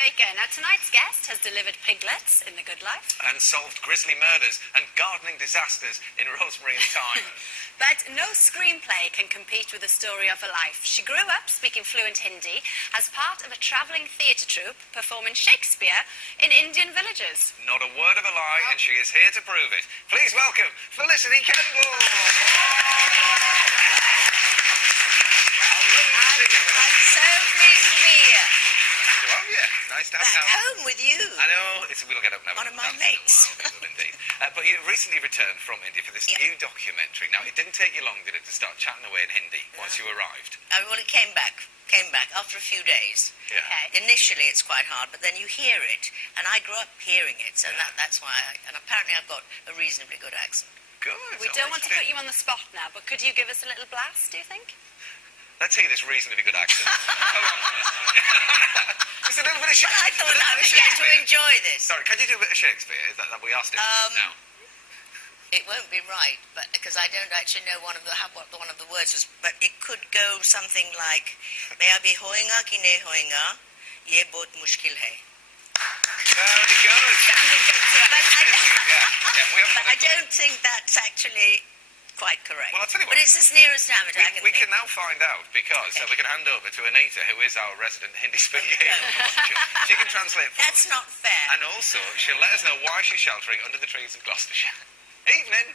Baker. Now, tonight's guest has delivered Piglets in The Good Life. And solved grisly murders and gardening disasters in Rosemary and Thyme. But no screenplay can compete with the story of her life. She grew up speaking fluent Hindi as part of a travelling theatre troupe performing Shakespeare in Indian villages. Not a word of a lie, and she is here to prove it. Please welcome Felicity Kendal. I'm so pleased to be here. Nice to have Back home with you. I know, we'll get up now. One of my mates. Indeed. But you recently returned from India for this new documentary. Now, it didn't take you long, did it, to start chatting away in Hindi once you arrived? Well, it came back after a few days. Yeah. Okay. Initially, it's quite hard, but then you hear it, and I grew up hearing it, so that's why. And apparently, I've got a reasonably good accent. Good. We don't want to put you on the spot now, but could you give us a little blast, do you think? Let's hear this reasonably good accent. Just a little bit of Shakespeare. But I thought I was going to enjoy this. Sorry, can you do a bit of Shakespeare? Is that we asked it now? It won't be right, but because I don't actually know what one of the words is, but it could go something like, "May I be hoinga ki ne hoinga, ye bahut mushkil hai." Very good. But I don't think that's actually quite correct. Well, I'll tell you what. But it's as near as damn it I can We think. can now find out because we can hand over to Anita, who is our resident Hindi speaker. She can translate for That's us. not fair. And also, she'll let us know why she's sheltering under the trees of Gloucestershire. Evening.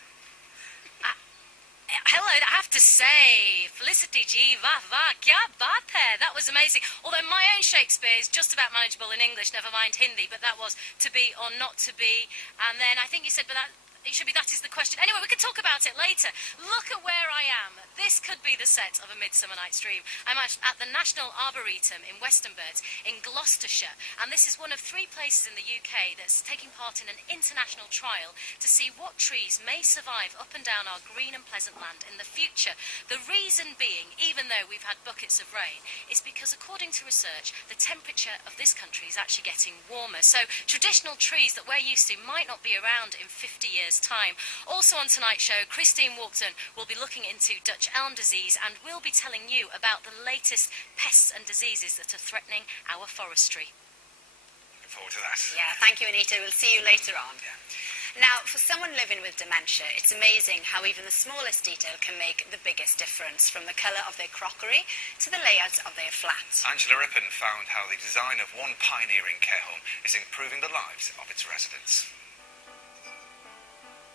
Hello, I have to say, Felicity ji, vah vah, kya baat hai? That was amazing. Although my own Shakespeare is just about manageable in English, never mind Hindi, but that was to be or not to be. And then I think you said, but that... It should be, that is the question. Anyway, we can talk about it later. Look at where I am. This could be the set of A Midsummer Night's Dream. I'm at the National Arboretum in Westonbirt in Gloucestershire. And this is one of 3 places in the UK that's taking part in an international trial to see what trees may survive up and down our green and pleasant land in the future. The reason being, even though we've had buckets of rain, is because according to research, the temperature of this country is actually getting warmer. So traditional trees that we're used to might not be around in 50 years' time. Also on tonight's show, Christine Walkton will be looking into Dutch elm disease and we'll be telling you about the latest pests and diseases that are threatening our forestry. Looking forward to that. Yeah, thank you, Anita. We'll see you later on. Yeah. Now, for someone living with dementia, it's amazing how even the smallest detail can make the biggest difference, from the colour of their crockery to the layout of their flats. Angela Rippon found how the design of one pioneering care home is improving the lives of its residents.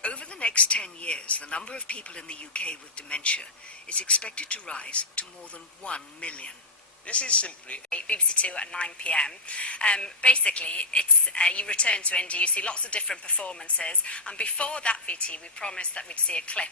Over the next 10 years, the number of people in the UK with dementia is expected to rise to more than 1 million. This is simply BBC 2 at 9 p.m. Basically, it's you return to India, you see lots of different performances, and before that, VT, we promised that we'd see a clip.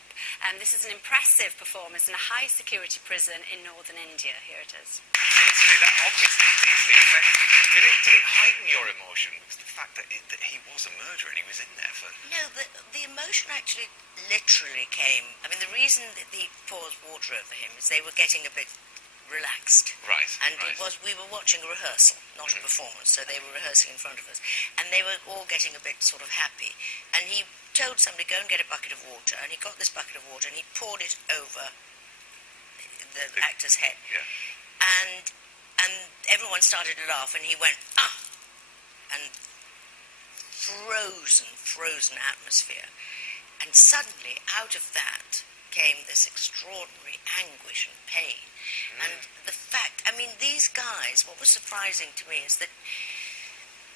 This is an impressive performance in a high-security prison in northern India. Here it is. That obviously deeply affected. Did it heighten your emotion? Because the fact that he was a murderer and he was in there for... No, the emotion actually literally came. I mean, the reason that he poured water over him is they were getting a bit relaxed. Right. And we were watching a rehearsal, not a performance, so they were rehearsing in front of us. And they were all getting a bit sort of happy. And he told somebody, go and get a bucket of water. And he got this bucket of water and he poured it over the actor's head. Yeah. And everyone started to laugh and he went, ah! And frozen atmosphere. And suddenly, out of that, came this extraordinary anguish and pain. And the fact, I mean, these guys, what was surprising to me is that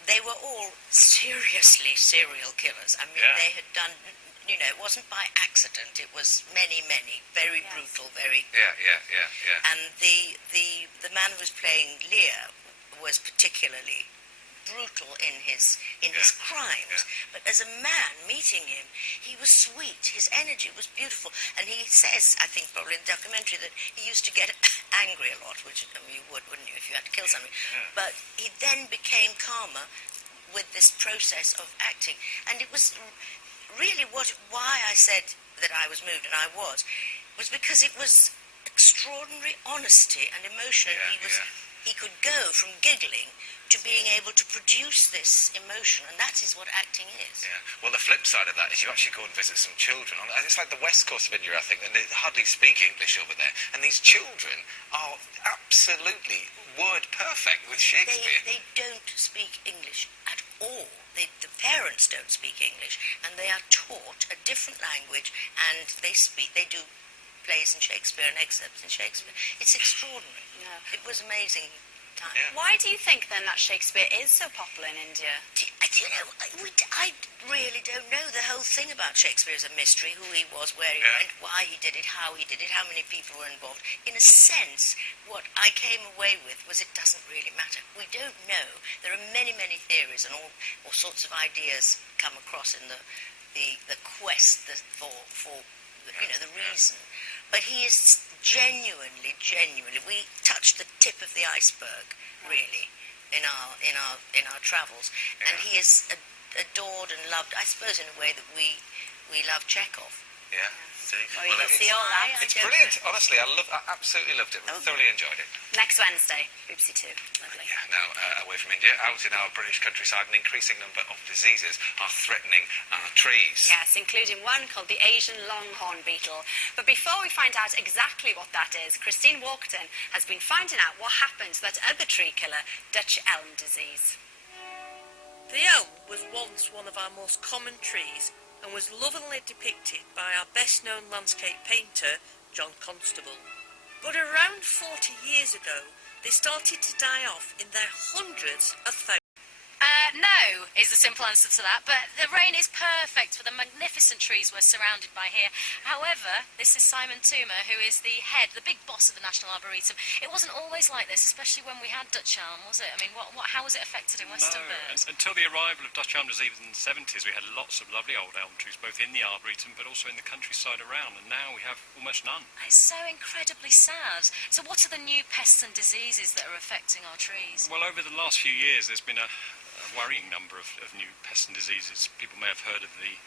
they were all seriously serial killers. I mean, they had done, you know, it wasn't by accident. It was many, very brutal, very... Yeah. And the man who was playing Lear was particularly brutal in his crimes, but as a man meeting him, he was sweet, his energy was beautiful, and he says, I think probably in the documentary, that he used to get angry a lot, which I mean, you would, wouldn't you, if you had to kill somebody, but he then became calmer with this process of acting, and it was really why I said that I was moved, and I was because it was extraordinary honesty and emotion, and he could go from giggling to being able to produce this emotion, and that is what acting is. Yeah. Well, the flip side of that is you actually go and visit some children. It's like the west coast of India, I think, and they hardly speak English over there. And these children are absolutely word perfect with Shakespeare. They don't speak the parents don't speak English, and they are taught a different language, and they do plays in Shakespeare and excerpts in Shakespeare. It's extraordinary. Yeah. It was amazing time. Yeah. Why do you think then that Shakespeare is so popular in India? I really don't know. The whole thing about Shakespeare is a mystery. Who he was, where he went, why he did it, how many people were involved. In a sense, what I came away with was it doesn't really matter. We don't know. There are many, many theories and all sorts of ideas come across in the quest for the reason. But he is genuinely, we touched the tip of the iceberg, really, in our travels. And he is adored and loved, I suppose, in a way that we love Chekhov. Yeah. Well, you can see all that. It's brilliant. Honestly, I absolutely loved it. Thoroughly enjoyed it. Next Wednesday, BBC Two. Lovely. Yeah, now, away from India, out in our British countryside, an increasing number of diseases are threatening our trees. Yes, including one called the Asian longhorn beetle. But before we find out exactly what that is, Christine Walkerton has been finding out what happened to that other tree killer, Dutch elm disease. The elm was once one of our most common trees and was lovingly depicted by our best-known landscape painter, John Constable. But around 40 years ago, they started to die off in their hundreds of thousands. No is the simple answer to that, but the rain is perfect for the magnificent trees we're surrounded by here. However, this is Simon Toomer, who is the head, the big boss of the National Arboretum. It wasn't always like this, especially when we had Dutch elm, was it? I mean, how was it affected in Western Burns? Until the arrival of Dutch elm disease in the 70s, we had lots of lovely old elm trees, both in the Arboretum but also in the countryside around, and now we have almost none. It's so incredibly sad. So what are the new pests and diseases that are affecting our trees? Well, over the last few years, there's been a worrying number of new pests and diseases. People may have heard of the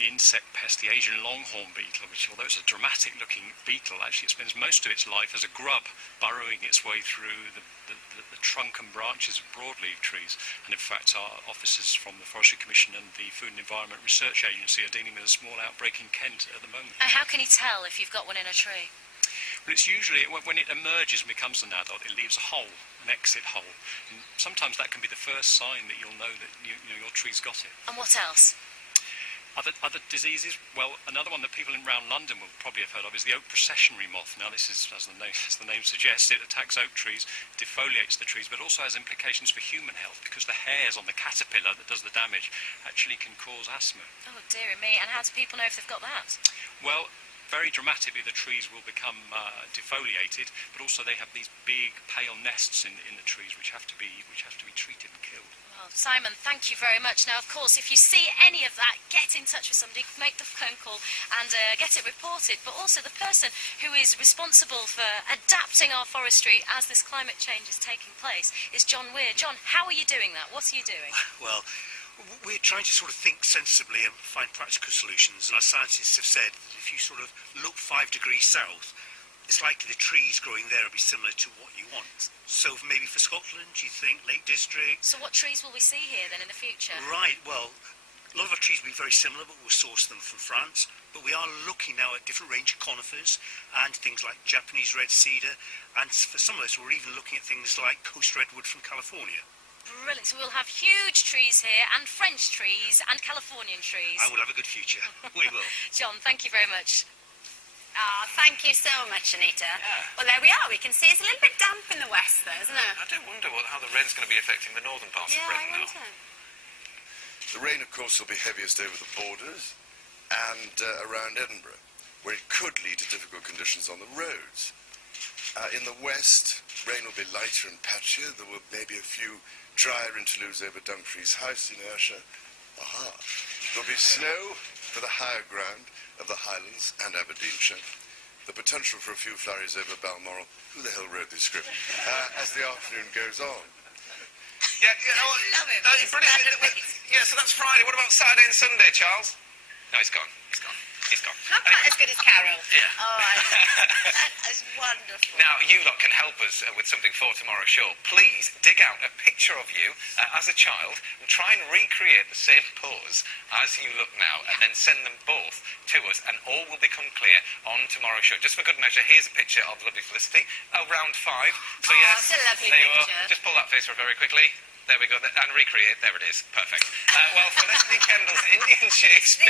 insect pest, the Asian longhorn beetle, which, although it's a dramatic-looking beetle, actually it spends most of its life as a grub, burrowing its way through the trunk and branches of broadleaf trees. And in fact, our officers from the Forestry Commission and the Food and Environment Research Agency are dealing with a small outbreak in Kent at the moment. And how can you tell if you've got one in a tree? Well, it's usually, when it emerges and becomes an adult, it leaves a hole, an exit hole. And sometimes that can be the first sign that you'll know that your tree's got it. And what else? Other diseases, well, another one that people around London will probably have heard of is the oak processionary moth. Now, this is, as the name suggests, it attacks oak trees, defoliates the trees, but also has implications for human health because the hairs on the caterpillar that does the damage actually can cause asthma. Oh, dearie me. And how do people know if they've got that? Well, very dramatically, the trees will become defoliated, but also they have these big, pale nests in the trees which have to be treated and killed. Well, Simon, thank you very much. Now, of course, if you see any of that, get in touch with somebody, make the phone call and get it reported. But also the person who is responsible for adapting our forestry as this climate change is taking place is John Weir. John, how are you doing that? What are you doing? Well, we're trying to sort of think sensibly and find practical solutions, and our scientists have said that if you sort of look 5 degrees south, it's likely the trees growing there will be similar to what you want. So maybe for Scotland, do you think, Lake District? So what trees will we see here then in the future? Right, well, a lot of our trees will be very similar, but we'll source them from France. But we are looking now at different range of conifers and things like Japanese red cedar, and for some of us, we're even looking at things like coast redwood from California. Brilliant. So we'll have huge trees here, and French trees, and Californian trees. And we'll have a good future. We will. John, thank you very much. Ah, thank you so much, Anita. Yeah. Well, there we are. We can see it's a little bit damp in the west there, isn't it? I do wonder how the rain's going to be affecting the northern parts of Britain now. The rain, of course, will be heaviest over the borders and around Edinburgh, where it could lead to difficult conditions on the roads. In the west, rain will be lighter and patchier. There will maybe a few drier interludes over Dumfries House in Ayrshire. Aha! There'll be snow for the higher ground of the Highlands and Aberdeenshire. The potential for a few flurries over Balmoral. Who the hell wrote this script? As the afternoon goes on. Yeah, Love it. Brilliant. Yeah, so that's Friday. What about Saturday and Sunday, Charles? No, he's gone. He's gone. He's gone. Not quite as good as Carol. Yeah. Oh, that is wonderful. Now, you lot can help us with something for tomorrow's show. Please dig out a picture of you as a child and try and recreate the same pose as you look now, and then send them both to us, and all will become clear on tomorrow's show. Just for good measure, here's a picture of lovely Felicity, around 5. So yes, it's a lovely there you are. picture. Just pull that face for her very quickly. There we go. And recreate. There it is. Perfect. Well, Felicity Kendal's Indian Shakespeare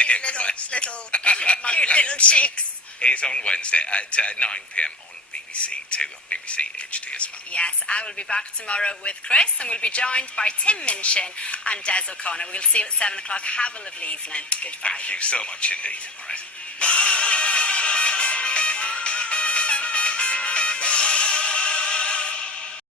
little cute little cheeks. is on Wednesday at 9 p.m. on BBC Two, BBC HD as well. Yes, I will be back tomorrow with Chris, and we'll be joined by Tim Minchin and Des O'Connor. We'll see you at 7 o'clock. Have a lovely evening. Goodbye. Thank you so much indeed. All right.